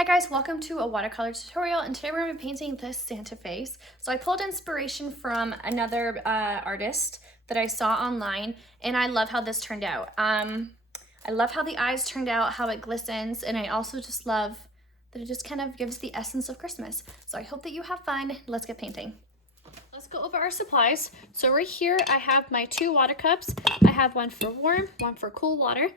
Hi guys, welcome to a watercolor tutorial, and today we're going to be painting this Santa face. So I pulled inspiration from another artist that I saw online, and I love how this turned out. I love how the eyes turned out, how it glistens, and I also just love that it just kind of gives the essence of Christmas. So I hope that you have fun. Let's get painting. Let's go over our supplies. So right here I have my 2 water cups. I have one for warm, one for cool water.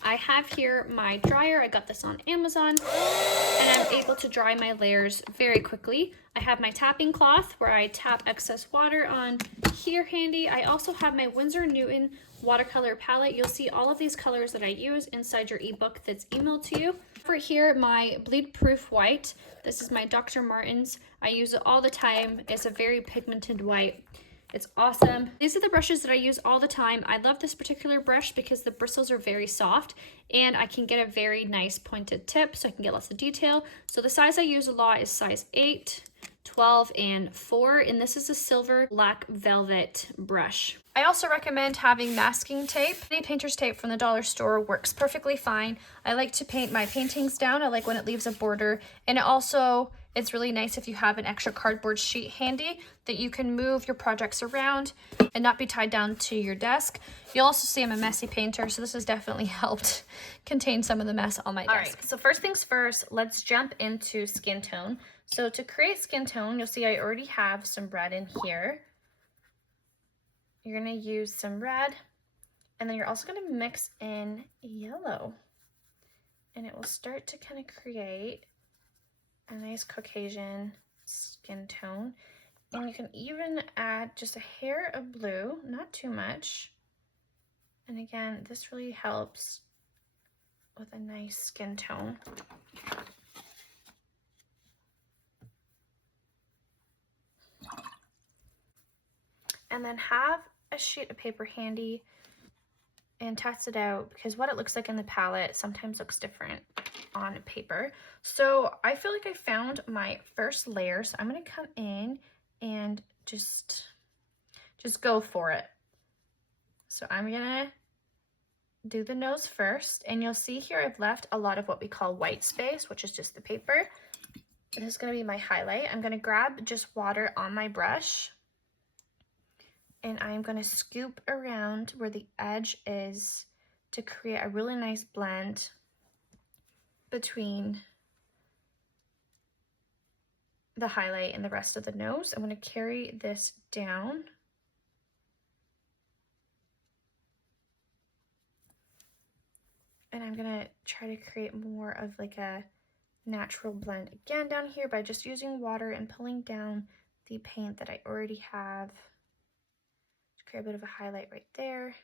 I have here my dryer. I got this on Amazon, and I'm able to dry my layers very quickly. I have my tapping cloth where I tap excess water on here handy. I also have my Winsor & Newton watercolor palette. You'll see all of these colors that I use inside your ebook that's emailed to you. For here, my bleed proof white. This is my Dr. Martens. I use it all the time. It's a very pigmented white. It's awesome. These are the brushes that I use all the time. I love this particular brush because the bristles are very soft and I can get a very nice pointed tip so I can get lots of detail. So the size I use a lot is size 8, 12, and 4, and this is a silver black velvet brush. I also recommend having masking tape. Any painter's tape from the dollar store works perfectly fine. I like to paint my paintings down. I like when it leaves a border, and it's really nice if you have an extra cardboard sheet handy that you can move your projects around and not be tied down to your desk. You'll also see I'm a messy painter, so this has definitely helped contain some of the mess on my desk. All right, so first things first, let's jump into skin tone. So to create skin tone, you'll see I already have some red in here. You're gonna use some red, and then you're also gonna mix in yellow. And it will start to kind of create a nice Caucasian skin tone. And you can even add just a hair of blue, not too much. And again, this really helps with a nice skin tone. And then have a sheet of paper handy and test it out, because what it looks like in the palette sometimes looks different on paper. So I feel like I found my first layer, so I'm going to come in and just go for it. So I'm going to do the nose first, and you'll see here I've left a lot of what we call white space, which is just the paper. This is going to be my highlight. I'm going to grab just water on my brush, and I'm going to scoop around where the edge is to create a really nice blend between the highlight and the rest of the nose. I'm going to carry this down. And I'm going to try to create more of like a natural blend again down here by just using water and pulling down the paint that I already have. Create a bit of a highlight right there.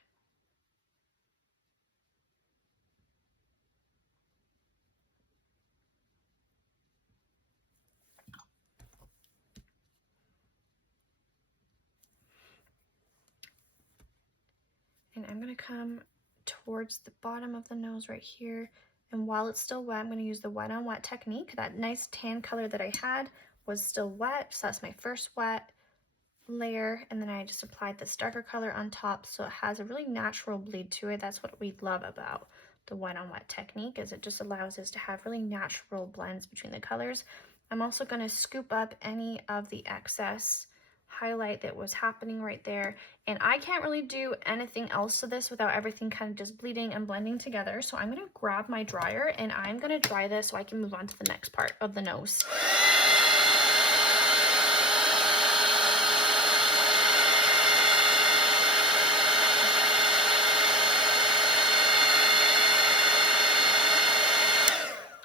And I'm going to come towards the bottom of the nose right here. And while it's still wet, I'm going to use the wet on wet technique. That nice tan color that I had was still wet, so that's my first wet layer, and then I just applied this darker color on top so it has a really natural bleed to it. That's what we love about the wet on wet technique, is it just allows us to have really natural blends between the colors. I'm also going to scoop up any of the excess highlight that was happening right there, and I can't really do anything else to this without everything kind of just bleeding and blending together. So I'm going to grab my dryer and I'm going to dry this so I can move on to the next part of the nose.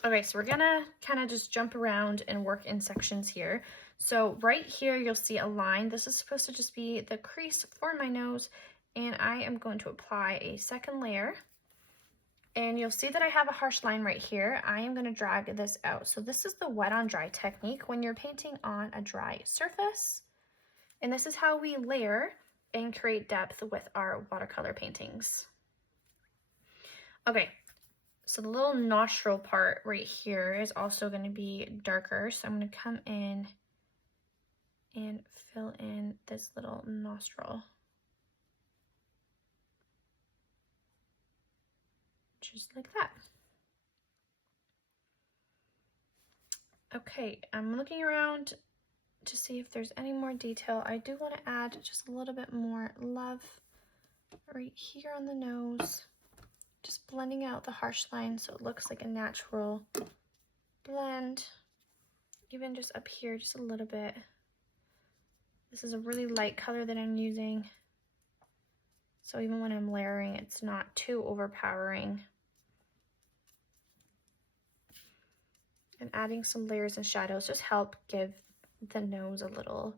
Okay, so we're gonna kind of just jump around and work in sections here. So right here, you'll see a line. This is supposed to just be the crease for my nose, and I am going to apply a second layer. And you'll see that I have a harsh line right here. I am gonna drag this out. So this is the wet on dry technique when you're painting on a dry surface. And this is how we layer and create depth with our watercolor paintings. Okay. So the little nostril part right here is also going to be darker. So I'm going to come in and fill in this little nostril. Just like that. Okay, I'm looking around to see if there's any more detail. I do want to add just a little bit more love right here on the nose, just blending out the harsh lines so it looks like a natural blend. Even just up here, just a little bit. This is a really light color that I'm using, so even when I'm layering, it's not too overpowering. And adding some layers and shadows just help give the nose a little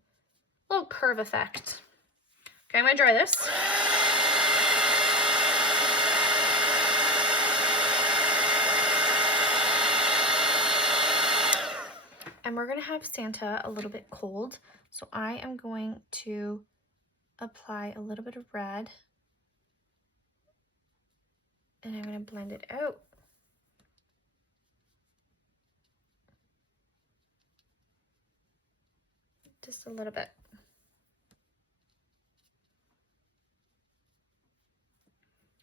curve effect. Okay, I'm gonna dry this. And we're gonna have Santa a little bit cold, so I am going to apply a little bit of red, and I'm gonna blend it out. Just a little bit.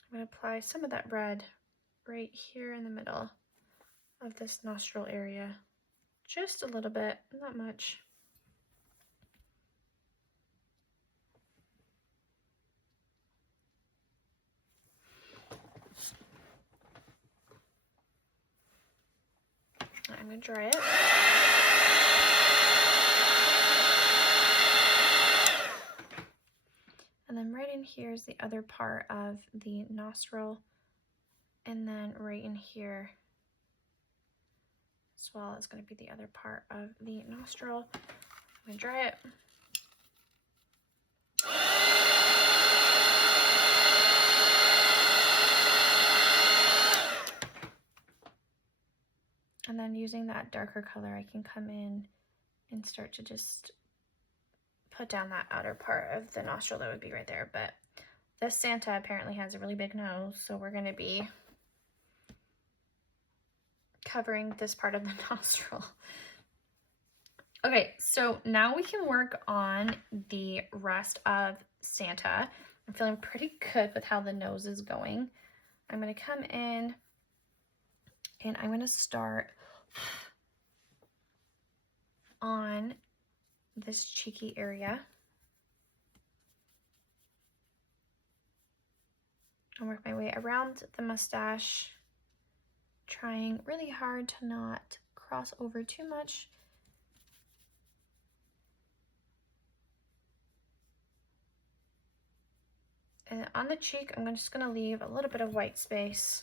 I'm gonna apply some of that red right here in the middle of this nostril area. Just a little bit, not much. I'm gonna dry it. And then right in here is the other part of the nostril. And then right in here as well is going to be the other part of the nostril. I'm going to dry it. And then using that darker color, I can come in and start to just put down that outer part of the nostril that would be right there. But this Santa apparently has a really big nose, so we're going to be covering this part of the nostril. Okay, so now we can work on the rest of Santa. I'm feeling pretty good with how the nose is going. I'm going to come in and I'm going to start on this cheeky area and work my way around the mustache, trying really hard to not cross over too much. And on the cheek, I'm just going to leave a little bit of white space.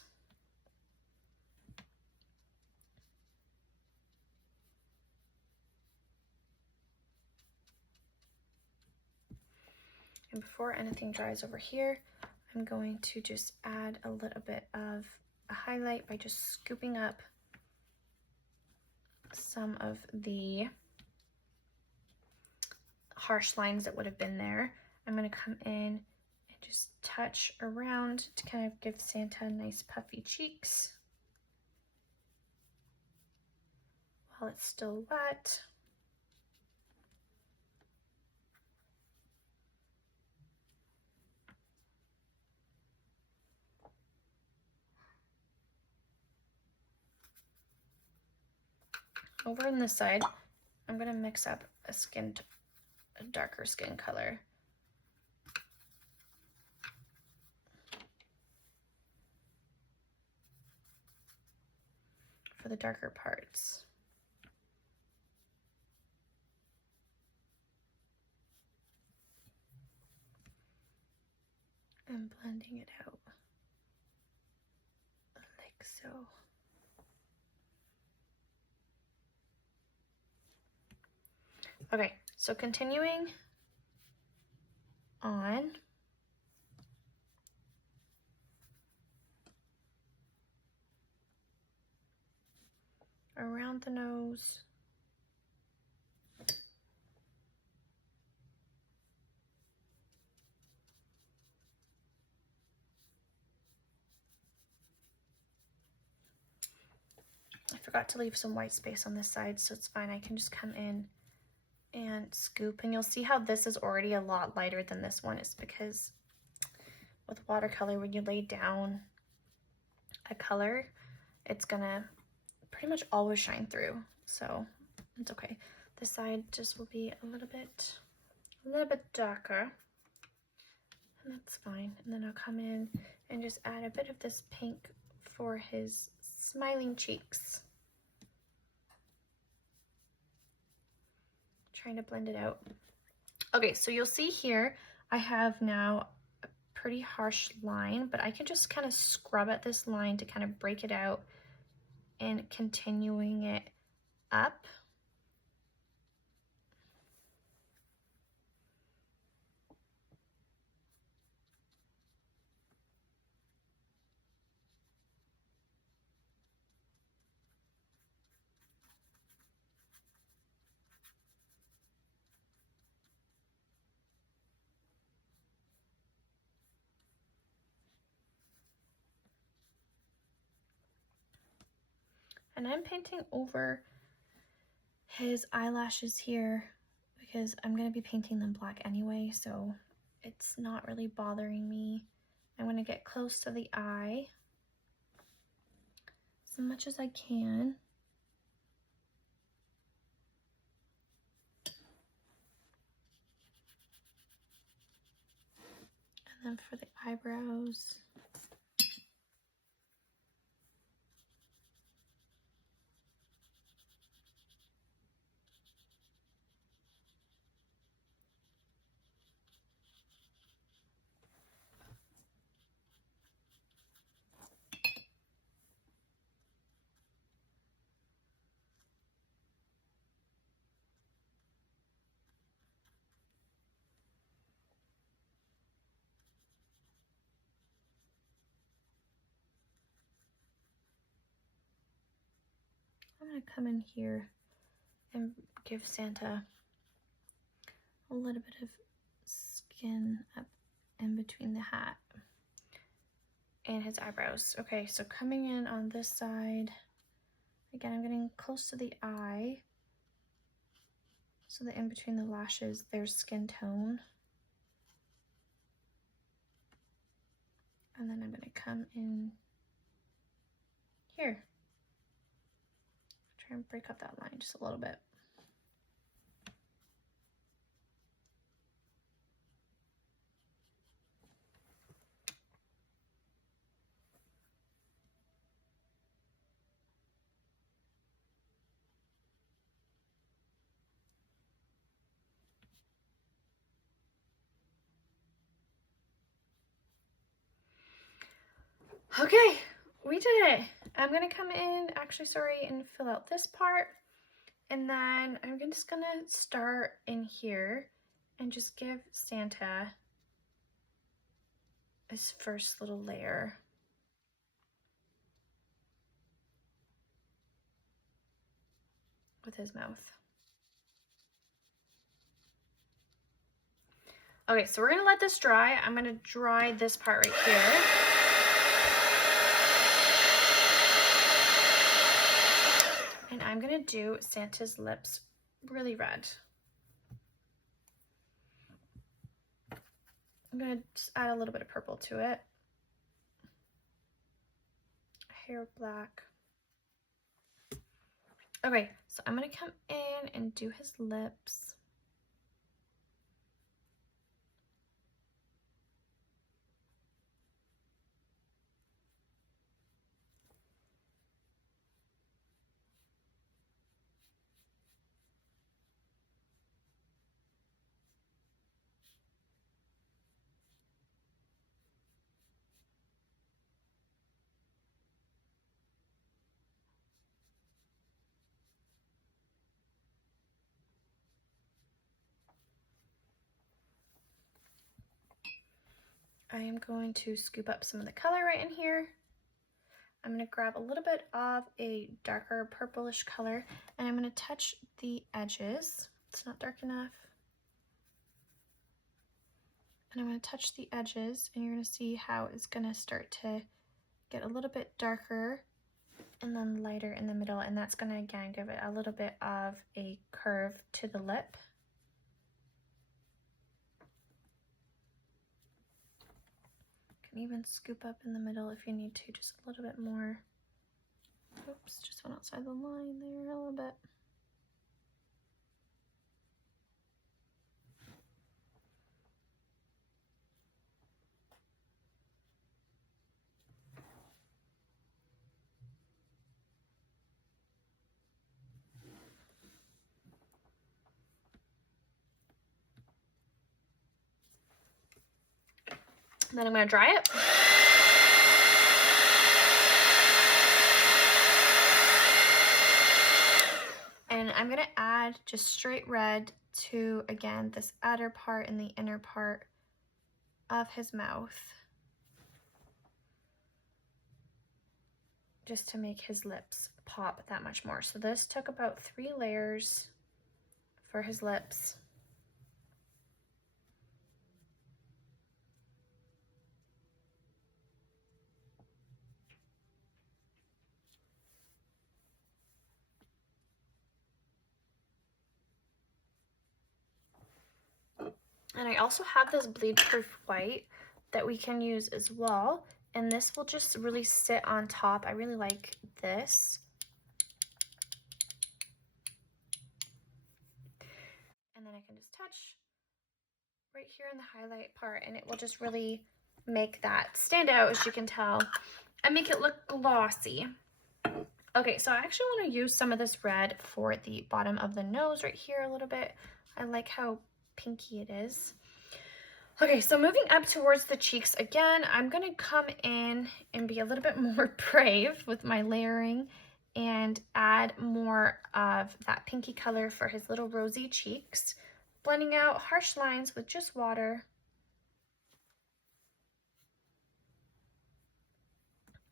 And before anything dries over here, I'm going to just add a little bit of a highlight by just scooping up some of the harsh lines that would have been there. I'm going to come in and just touch around to kind of give Santa nice puffy cheeks while it's still wet. Over on this side, I'm going to mix up a darker skin color. For the darker parts. And blending it out like so. Okay, so continuing on, around the nose, I forgot to leave some white space on this side, so it's fine. I can just come in and scoop, and you'll see how this is already a lot lighter than this one. It's because with watercolor, when you lay down a color, it's gonna pretty much always shine through, so it's okay. This side just will be a little bit darker, and that's fine. And then I'll come in and just add a bit of this pink for his smiling cheeks. Trying to blend it out. Okay, so you'll see here, I have now a pretty harsh line, but I can just kind of scrub at this line to kind of break it out and continuing it up. And I'm painting over his eyelashes here because I'm going to be painting them black anyway, so it's not really bothering me. I'm going to get close to the eye as much as I can. And then for the eyebrows, I'm going to come in here and give Santa a little bit of skin up in between the hat and his eyebrows. Okay, so coming in on this side, again, I'm getting close to the eye so that in between the lashes there's skin tone. And then I'm going to come in here. Try and break up that line just a little bit. Okay, we did it. I'm gonna come in, actually, sorry, and fill out this part. And then I'm just gonna start in here and just give Santa his first little layer. With his mouth. Okay, so we're gonna let this dry. I'm gonna dry this part right here. And I'm gonna do Santa's lips really red. I'm gonna just add a little bit of purple to it. Hair black. Okay, so I'm gonna come in and do his lips. I am going to scoop up some of the color right in here. I'm going to grab a little bit of a darker purplish color, and I'm going to touch the edges. It's not dark enough. And I'm going to touch the edges, and you're going to see how it's going to start to get a little bit darker and then lighter in the middle, and that's going to again give it a little bit of a curve to the lip. You can even scoop up in the middle if you need to, just a little bit more. Oops, just went outside the line there a little bit. And then I'm going to dry it. And I'm going to add just straight red to, again, this outer part and the inner part of his mouth, just to make his lips pop that much more. So this took about 3 layers for his lips. And I also have this bleed proof white that we can use as well. And this will just really sit on top. I really like this. And then I can just touch right here in the highlight part, and it will just really make that stand out, as you can tell, and make it look glossy. Okay, so I actually want to use some of this red for the bottom of the nose right here a little bit. I like how pinky it is. Okay, so moving up towards the cheeks again, I'm going to come in and be a little bit more brave with my layering and add more of that pinky color for his little rosy cheeks, blending out harsh lines with just water.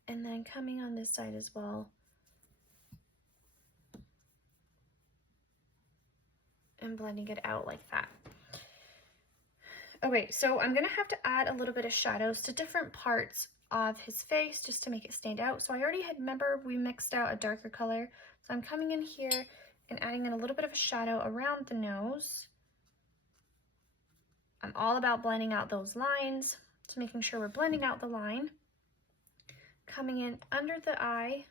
And then coming on this side as well. And blending it out like that. Okay, so I'm gonna have to add a little bit of shadows to different parts of his face just to make it stand out. So I already had, remember, we mixed out a darker color. So I'm coming in here and adding in a little bit of a shadow around the nose. I'm all about blending out those lines, so making sure we're blending out the line. Coming in under the eye.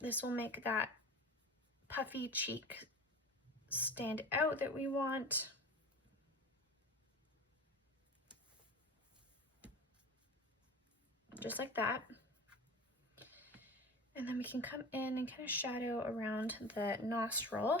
This will make that puffy cheek stand out that we want. Just like that. And then we can come in and kind of shadow around the nostril.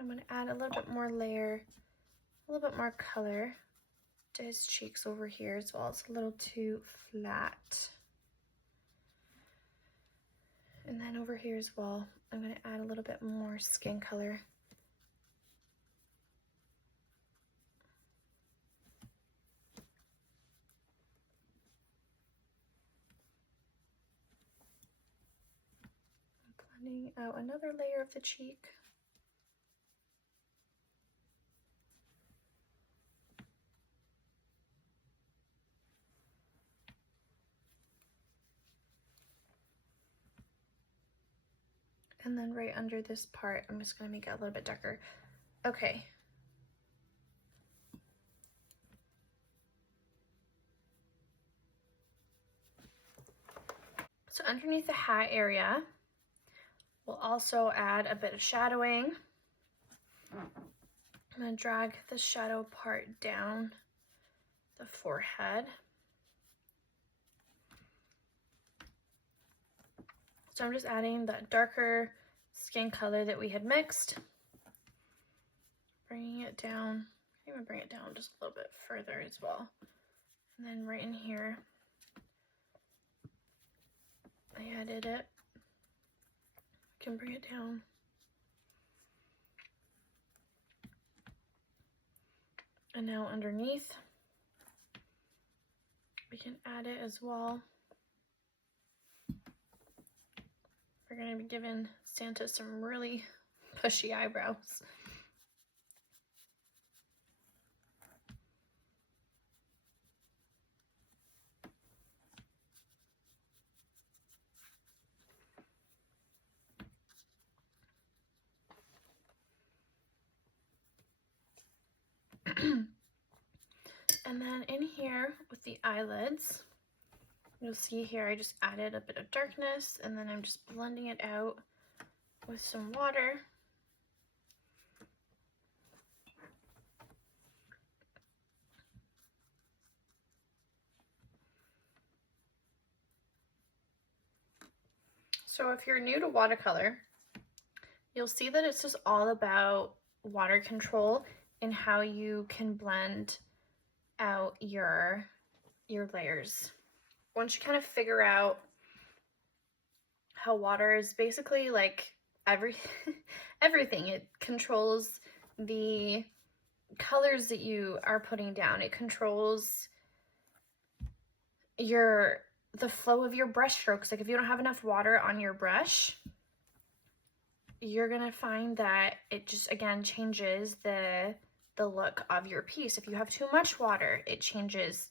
I'm going to add a little bit more layer, a little bit more color to his cheeks over here as well. It's a little too flat. And then over here as well, I'm going to add a little bit more skin color. Blending out another layer of the cheek. And then right under this part, I'm just going to make it a little bit darker. Okay. So underneath the hat area, we'll also add a bit of shadowing. I'm going to drag the shadow part down the forehead. So I'm just adding that darker skin color that we had mixed. Bringing it down. Even bring it down just a little bit further as well. And then right in here, I added it. I can bring it down. And now underneath, we can add it as well. We're going to be giving Santa some really pushy eyebrows. And then in here with the eyelids, you'll see here I just added a bit of darkness, and then I'm just blending it out with some water. So if you're new to watercolor, you'll see that it's just all about water control and how you can blend out your layers. Once you kind of figure out how water is basically like everything, it controls the colors that you are putting down. It controls the flow of your brush strokes. Like if you don't have enough water on your brush, you're gonna find that it just again changes the look of your piece. If you have too much water, it changes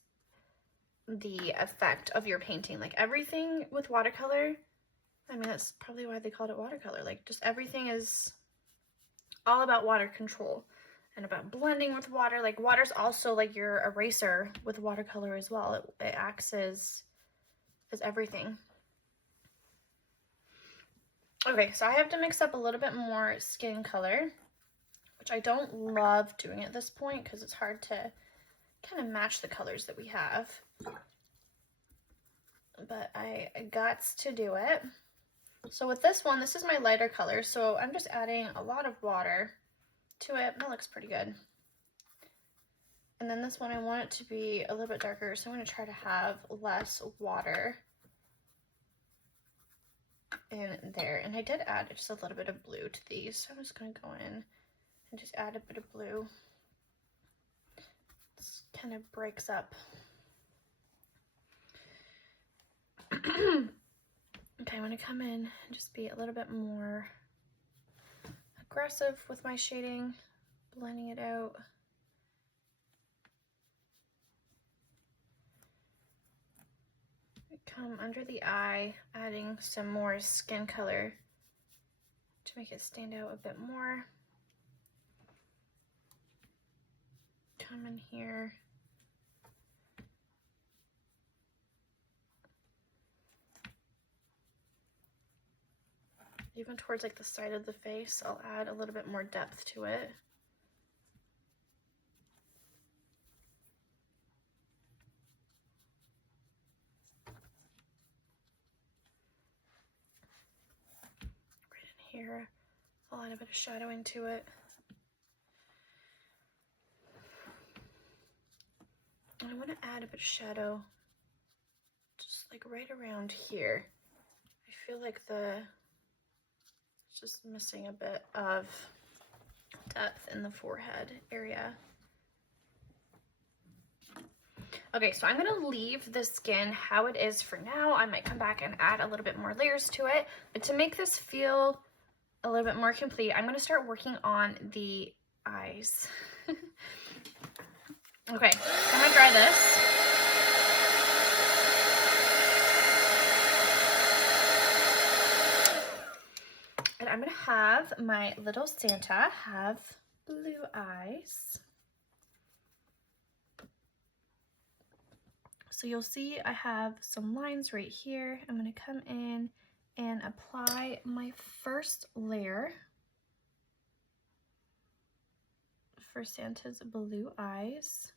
the effect of your painting. Like everything with watercolor, I mean, that's probably why they called it watercolor. Like just everything is all about water control and about blending with water. Like water's also like your eraser with watercolor as well. It acts as everything. Okay, so I have to mix up a little bit more skin color, which I don't love doing at this point because it's hard to kind of match the colors that we have. But I got to do it. So with this one, this is my lighter color, so I'm just adding a lot of water to it. That looks pretty good. And then this one, I want it to be a little bit darker, so I'm going to try to have less water in there. And I did add just a little bit of blue to these, so I'm just going to go in and just add a bit of blue. This kind of breaks up. Okay, I'm going to come in and just be a little bit more aggressive with my shading, blending it out. Come under the eye, adding some more skin color to make it stand out a bit more. Come in here. Even towards like the side of the face, I'll add a little bit more depth to it. Right in here, I'll add a bit of shadow into it. And I want to add a bit of shadow just like right around here. I feel like it's just missing a bit of depth in the forehead area. Okay, so I'm gonna leave the skin how it is for now. I might come back and add a little bit more layers to it, but to make this feel a little bit more complete, I'm gonna start working on the eyes. Okay, I'm gonna dry this. And I'm gonna have my little Santa have blue eyes. So you'll see I have some lines right here. I'm gonna come in and apply my first layer for Santa's blue eyes.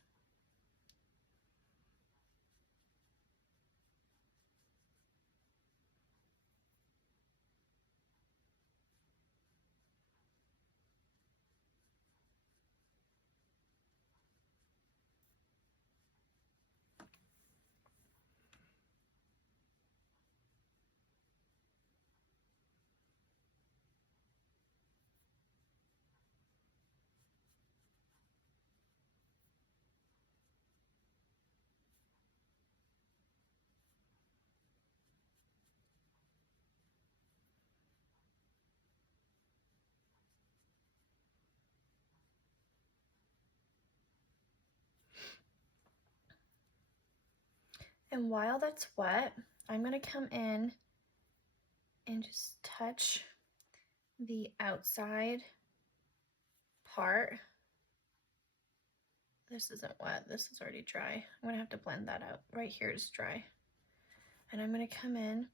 And while that's wet, I'm gonna come in and just touch the outside part this isn't wet, this is already dry. I'm gonna have to blend that out. Right here is dry. And I'm gonna come in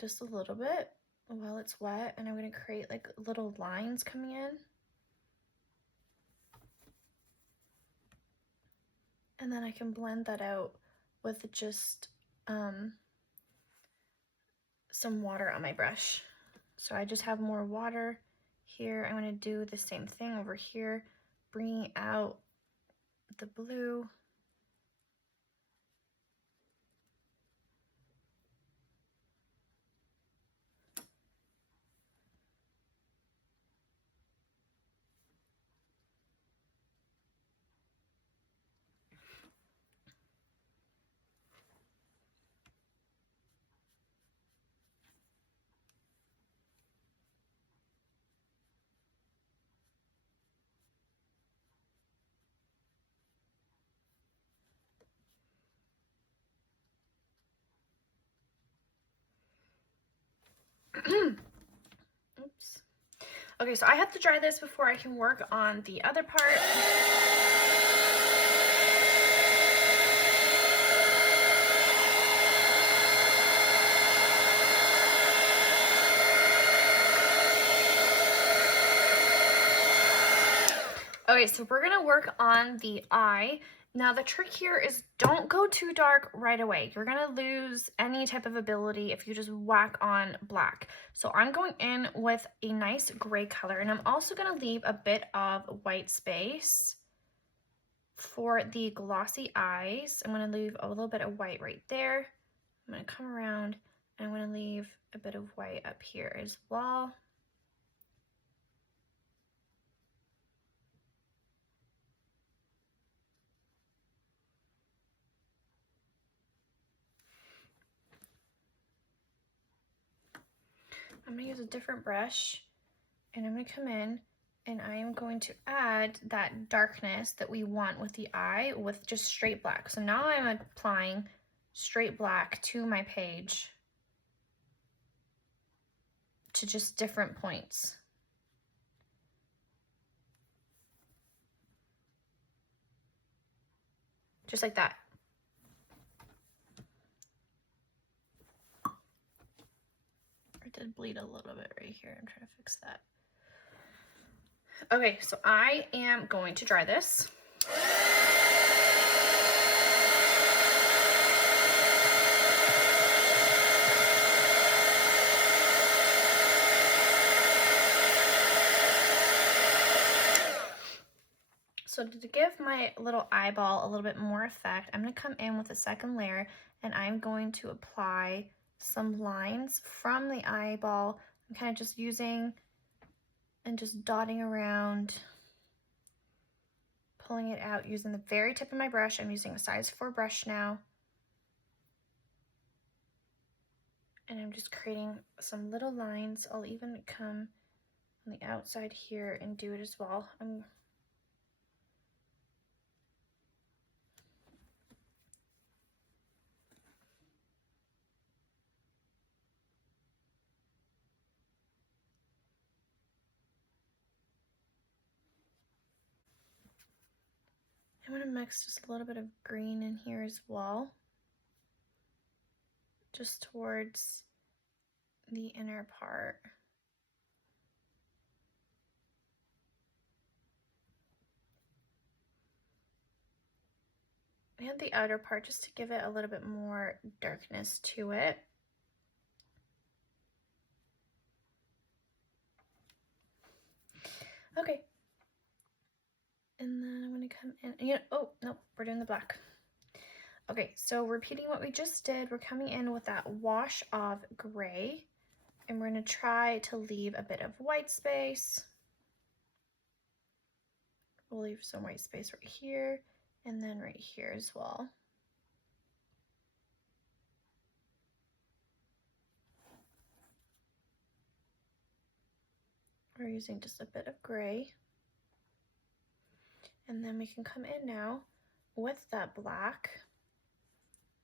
just a little bit while it's wet, and I'm gonna create like little lines coming in. And then I can blend that out with just some water on my brush. So I just have more water here. I'm gonna do the same thing over here, bringing out the blue. Oops. Okay, so I have to dry this before I can work on the other part. Okay, so we're gonna work on the eye. Now the trick here is don't go too dark right away. You're gonna lose any type of ability if you just whack on black. So I'm going in with a nice gray color, and I'm also gonna leave a bit of white space for the glossy eyes. I'm gonna leave a little bit of white right there. I'm gonna come around and I'm gonna leave a bit of white up here as well. I'm gonna use a different brush, and I'm gonna come in and I am going to add that darkness that we want with the eye with just straight black. So now I'm applying straight black to my page to just different points. Just like that. It did bleed a little bit right here. I'm trying to fix that. Okay, so I am going to dry this. So to give my little eyeball a little bit more effect, I'm going to come in with a second layer, and I'm going to apply some lines from the eyeball. I'm kind of just using and just dotting around, pulling it out using the very tip of my brush. I'm using a size 4 brush now. And I'm just creating some little lines. I'll even come on the outside here and do it as well. I'm going to mix just a little bit of green in here as well, just towards the inner part. And the outer part, just to give it a little bit more darkness to it. Okay. And then I'm going to come in, oh, no, we're doing the black. Okay, so repeating what we just did, we're coming in with that wash of gray, and we're going to try to leave a bit of white space. We'll leave some white space right here, and then right here as well. We're using just a bit of gray. And then we can come in now with that black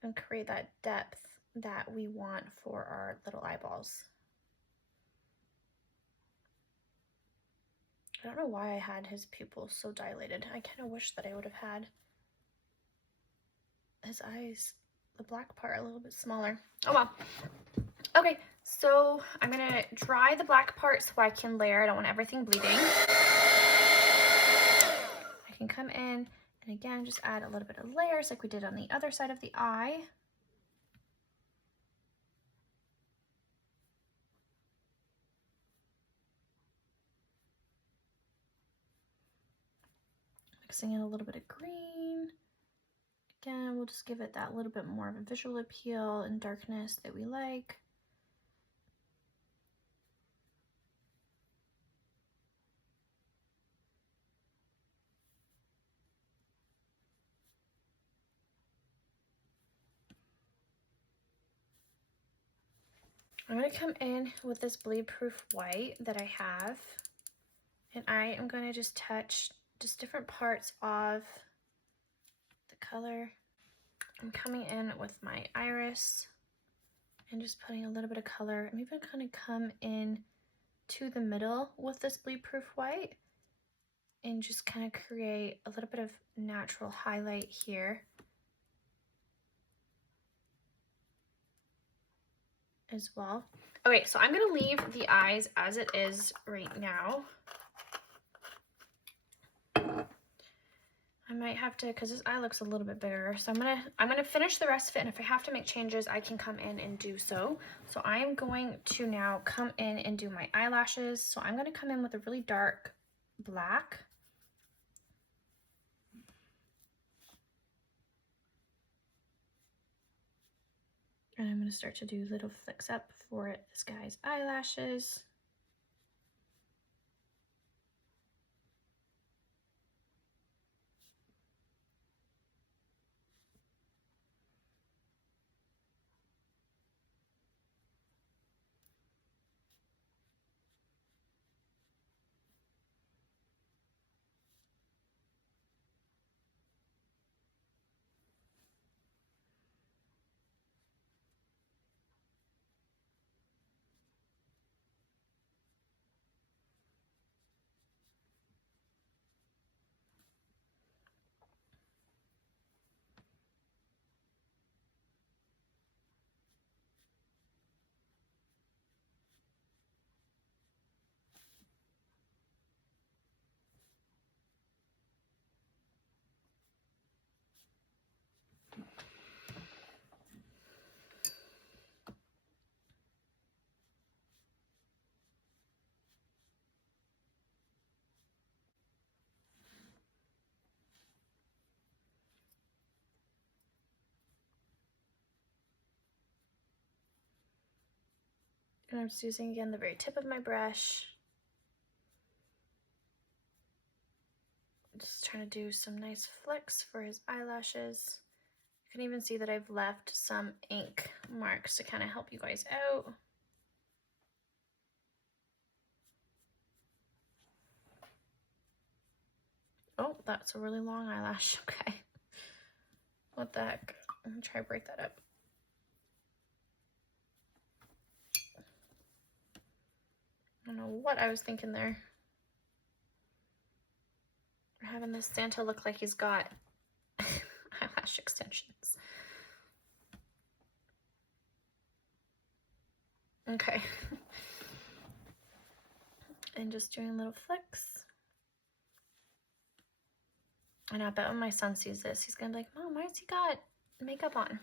and create that depth that we want for our little eyeballs. I don't know why I had his pupils so dilated. I kind of wish that I would have had his eyes, the black part, a little bit smaller. Oh well. Okay, so I'm gonna dry the black part so I can layer. I don't want everything bleeding. I can come in and again just add a little bit of layers like we did on the other side of the eye. Mixing in a little bit of green. Again, we'll just give it that little bit more of a visual appeal and darkness that we like. I'm going to come in with this bleed-proof white that I have, and I am going to just touch just different parts of the color. I'm coming in with my iris and just putting a little bit of color. I'm even going to come in to the middle with this bleed-proof white and just kind of create a little bit of natural highlight here as well. Okay, so I'm gonna leave the eyes as it is right now. I might have to, because this eye looks a little bit bigger, so I'm gonna finish the rest of it, and if I have to make changes, I can come in and do so. So I am going to now come in and do my eyelashes. So I'm gonna come in with a really dark black. And I'm gonna start to do little flicks up for this guy's eyelashes. And I'm just using, again, the very tip of my brush. Just trying to do some nice flicks for his eyelashes. You can even see that I've left some ink marks to kind of help you guys out. Oh, that's a really long eyelash. Okay. What the heck? I'm gonna try to break that up. I don't know what I was thinking there. We're having this Santa look like he's got eyelash extensions. Okay. And just doing little flicks. And I bet when my son sees this, he's gonna be like, Mom, why has he got makeup on?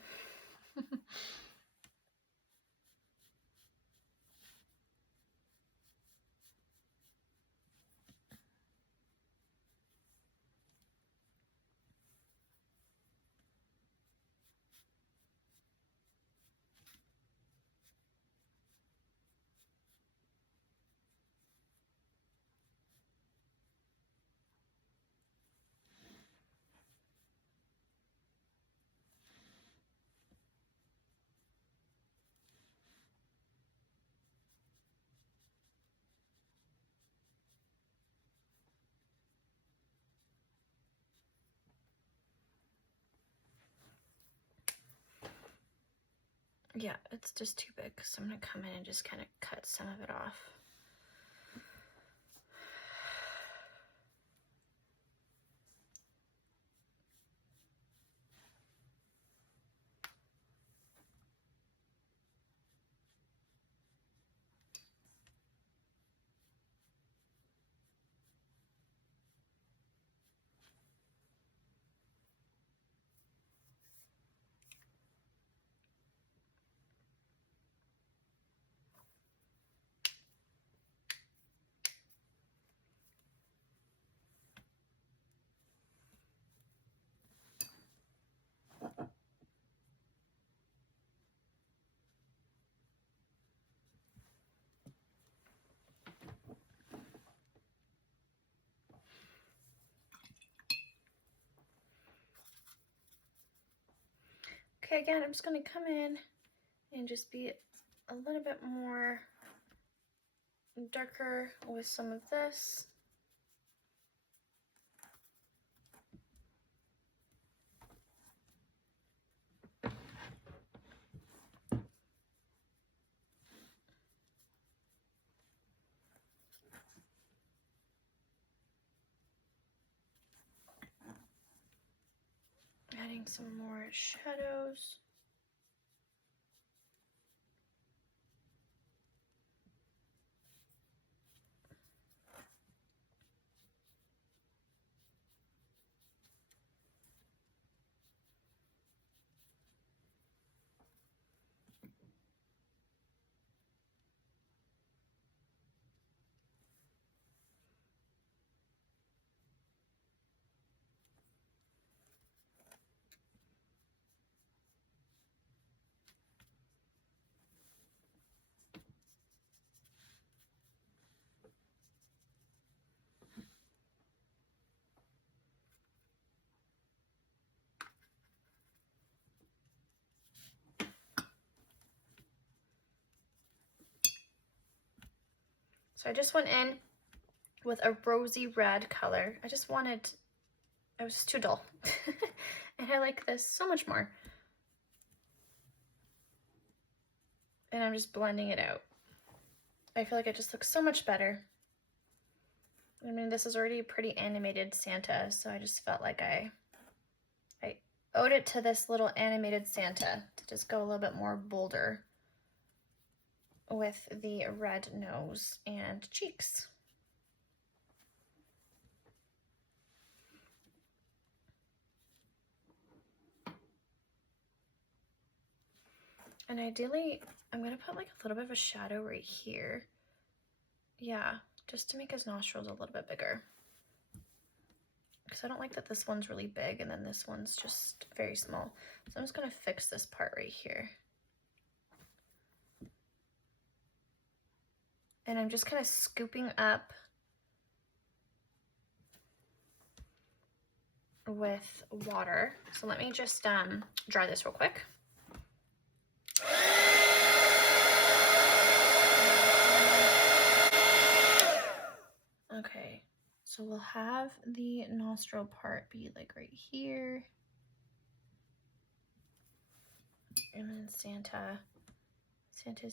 Yeah, it's just too big, so I'm gonna come in and just kind of cut some of it off. Okay, again, I'm just going to come in and just be a little bit more darker with some of this. Adding some more shadows. So I just went in with a rosy red color. I just wanted, it was just too dull. And I like this so much more. And I'm just blending it out. I feel like it just looks so much better. I mean, this is already a pretty animated Santa, so I just felt like I owed it to this little animated Santa to just go a little bit more bolder with the red nose and cheeks. And ideally, I'm gonna put like a little bit of a shadow right here. Yeah, just to make his nostrils a little bit bigger. Because I don't like that this one's really big and then this one's just very small. So I'm just gonna fix this part right here. And I'm just kind of scooping up with water. So let me just dry this real quick. Okay, so we'll have the nostril part be like right here. And then Santa's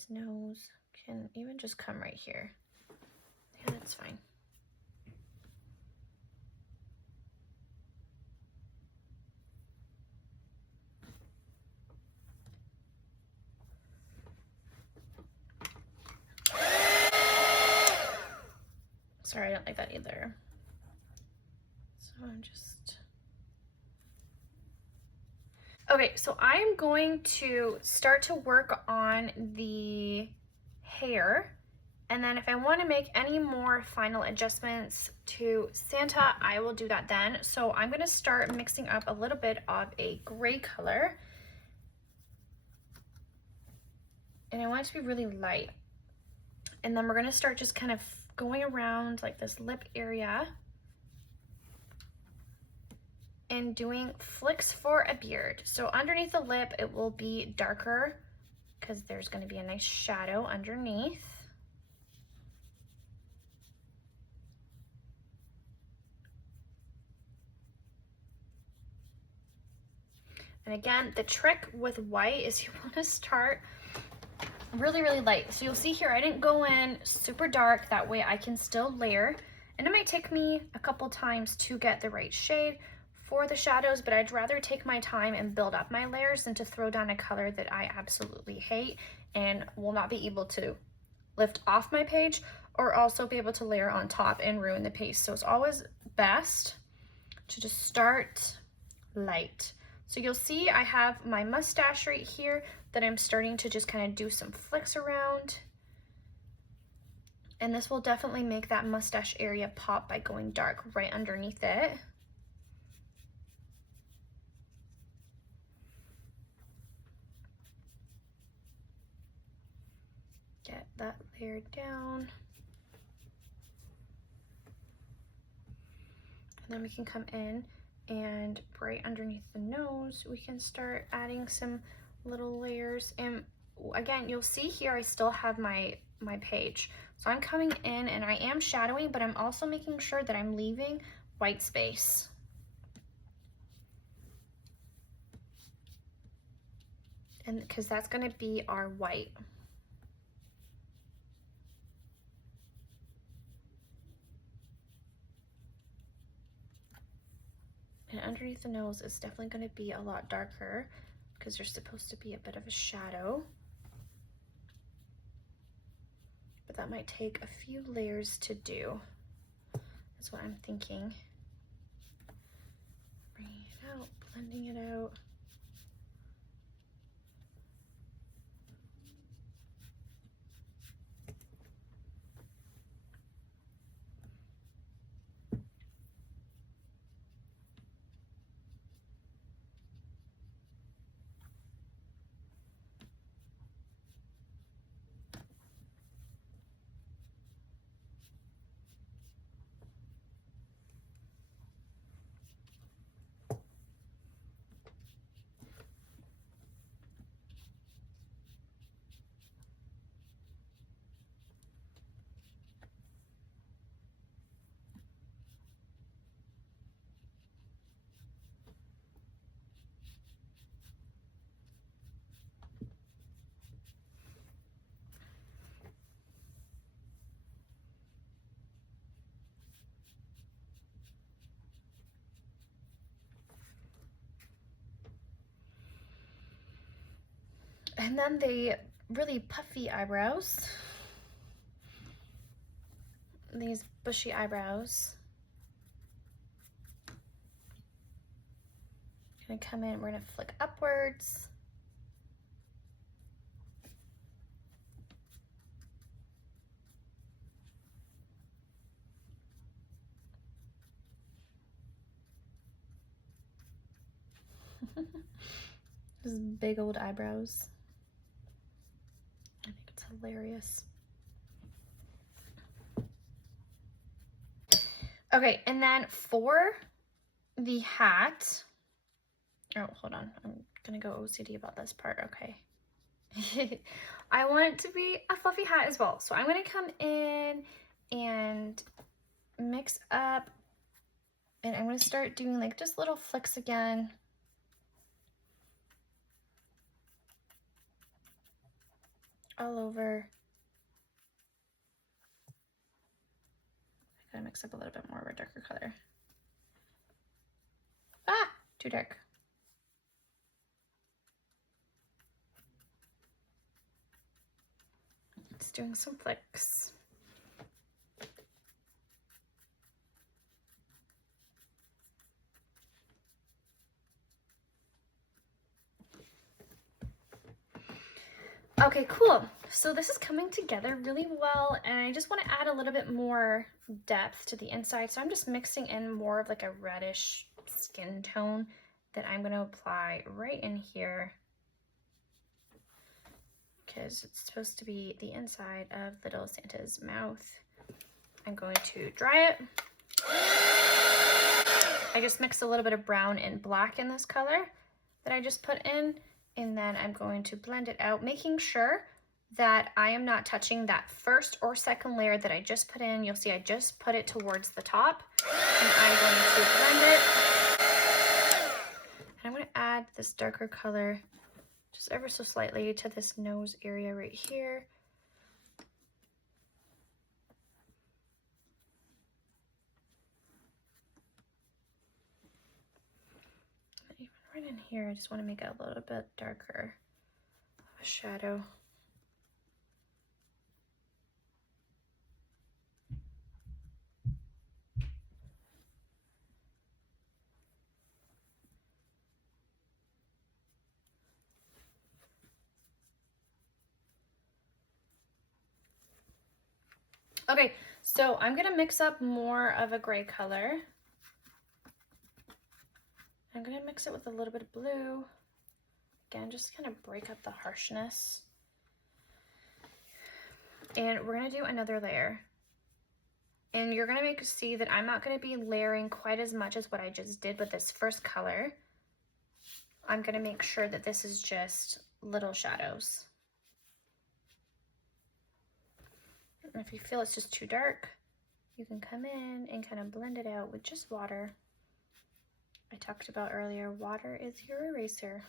nose can even just come right here. Yeah, that's fine. Sorry, I don't like that either. So I'm just... Okay, so I'm going to start to work on the hair. And then if I want to make any more final adjustments to Santa, I will do that then. So I'm going to start mixing up a little bit of a gray color. And I want it to be really light. And then we're going to start just kind of going around like this lip area and doing flicks for a beard. So underneath the lip, it will be darker because there's going to be a nice shadow underneath. And again, the trick with white is you want to start really, really light. So you'll see here, I didn't go in super dark. That way I can still layer. And it might take me a couple times to get the right shade for the shadows, but I'd rather take my time and build up my layers than to throw down a color that I absolutely hate and will not be able to lift off my page or also be able to layer on top and ruin the paste. So it's always best to just start light. So you'll see I have my mustache right here that I'm starting to just kind of do some flicks around. And this will definitely make that mustache area pop by going dark right underneath it. Get that layered down. And then we can come in And right underneath the nose, we can start adding some little layers. And again, you'll see here, I still have my page. So I'm coming in and I am shadowing, but I'm also making sure that I'm leaving white space. And because that's gonna be our white. And underneath the nose is definitely gonna be a lot darker because there's supposed to be a bit of a shadow. But that might take a few layers to do. That's what I'm thinking. Bringing it out, blending it out. And then the really puffy eyebrows. These bushy eyebrows. Gonna come in, we're gonna flick upwards. These big old eyebrows. I think it's hilarious. Okay, and then for the hat, oh, hold on, I'm gonna go OCD about this part, okay. I want it to be a fluffy hat as well. So I'm gonna come in and mix up, and I'm gonna start doing like just little flicks again. All over. I gotta mix up a little bit more of a darker color. Ah, too dark. It's doing some flicks. Okay, cool. So this is coming together really well, and I just want to add a little bit more depth to the inside. So I'm just mixing in more of like a reddish skin tone that I'm going to apply right in here, because it's supposed to be the inside of little Santa's mouth. I'm going to dry it. I just mixed a little bit of brown and black in this color that I just put in, and then I'm going to blend it out, making sure that I am not touching that first or second layer that I just put in. You'll see I just put it towards the top, and I'm going to blend it. And I'm going to add this darker color just ever so slightly to this nose area right here. Even right in here, I just want to make it a little bit darker of a shadow. Okay, so I'm gonna mix up more of a gray color. I'm gonna mix it with a little bit of blue. Again, just kind of break up the harshness. And we're gonna do another layer. And you're gonna see that I'm not gonna be layering quite as much as what I just did with this first color. I'm gonna make sure that this is just little shadows. And if you feel it's just too dark, you can come in and kind of blend it out with just water. I talked about earlier, water is your eraser.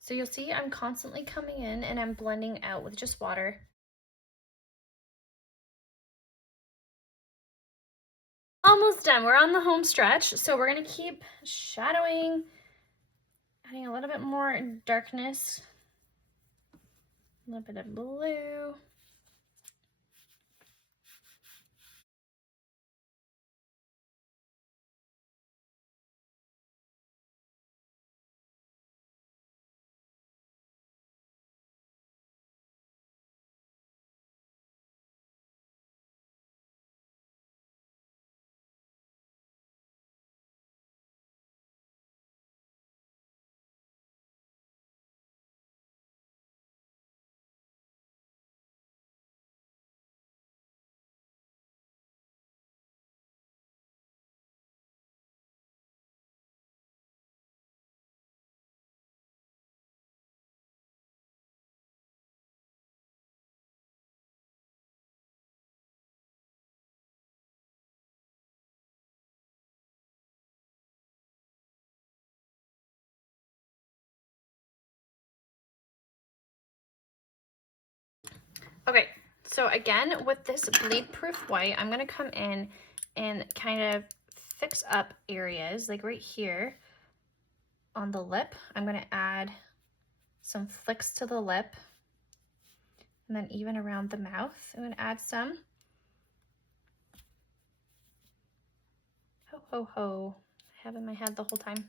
So you'll see I'm constantly coming in and I'm blending out with just water. Almost done. We're on the home stretch. So we're gonna keep shadowing, adding a little bit more darkness, a little bit of blue. Okay, so again, with this bleed proof white, I'm gonna come in and kind of fix up areas, like right here on the lip. I'm gonna add some flicks to the lip, and then even around the mouth, I'm gonna add some. Ho, ho, ho. I have in my head the whole time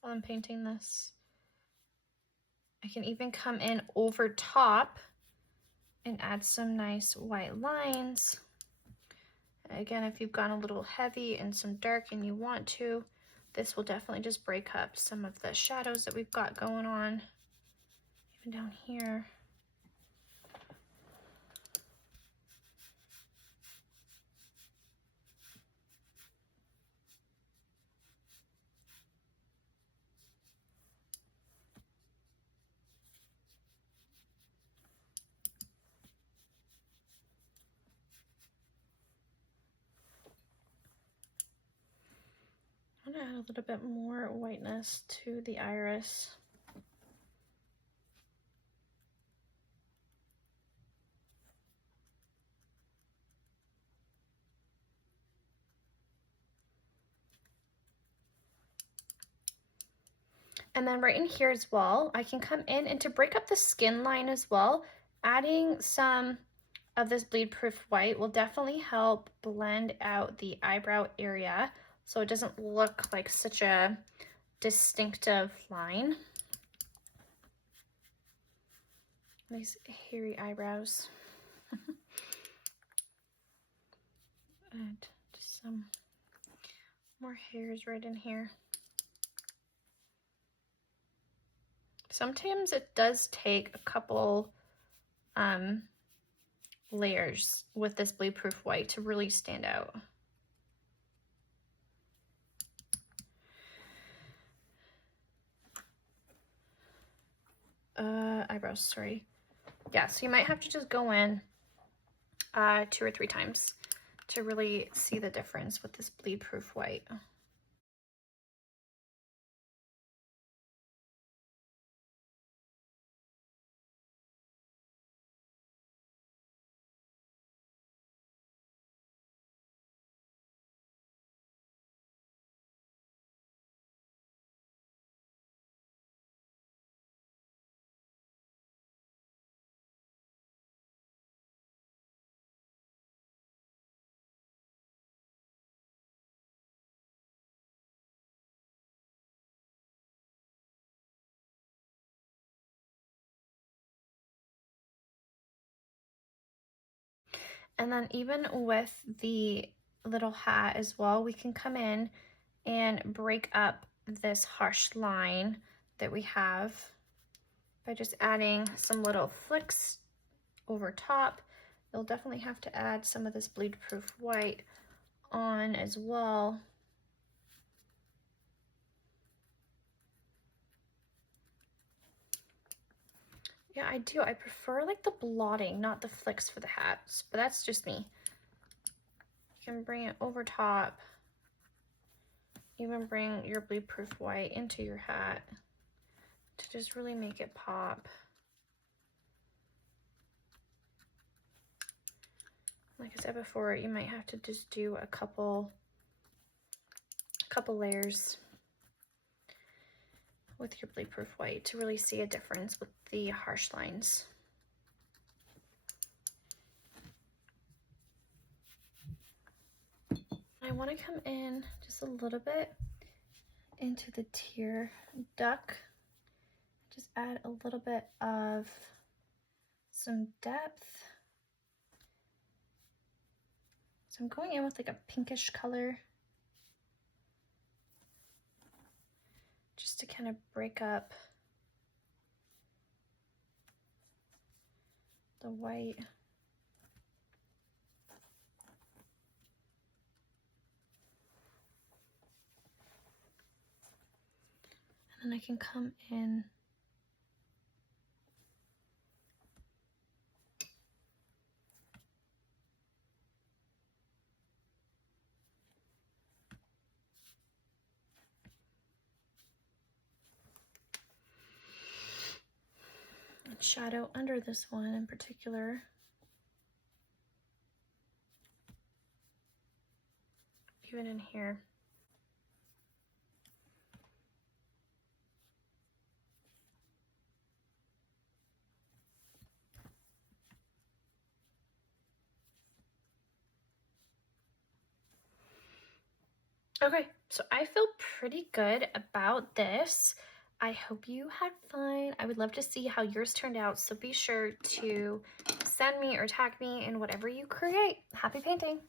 while I'm painting this. I can even come in over top and add some nice white lines. Again, if you've gone a little heavy and some dark and you want to, this will definitely just break up some of the shadows that we've got going on, even down here. I'm gonna add a little bit more whiteness to the iris. And then right in here as well, I can come in and to break up the skin line as well, adding some of this bleed proof white will definitely help blend out the eyebrow area so it doesn't look like such a distinctive line. Nice hairy eyebrows. And just some more hairs right in here. Sometimes it does take a couple layers with this bleed proof white to really stand out. Eyebrows, sorry. Yeah, so you might have to just go in 2 or 3 times to really see the difference with this bleed proof white. And then even with the little hat as well, we can come in and break up this harsh line that we have by just adding some little flicks over top. You'll definitely have to add some of this bleed proof white on as well. Yeah, I do. I prefer like the blotting, not the flicks for the hats, but that's just me. You can bring it over top. Even bring your bleed proof white into your hat to just really make it pop. Like I said before, you might have to just do a couple layers with your bleed proof white to really see a difference with the harsh lines. I want to come in just a little bit into the tear duct. Just add a little bit of some depth. So I'm going in with like a pinkish color just to kind of break up the white. And then I can come in and shadow under this one in particular. Even in here. Okay, so I feel pretty good about this. I hope you had fun. I would love to see how yours turned out, so be sure to send me or tag me in whatever you create. Happy painting!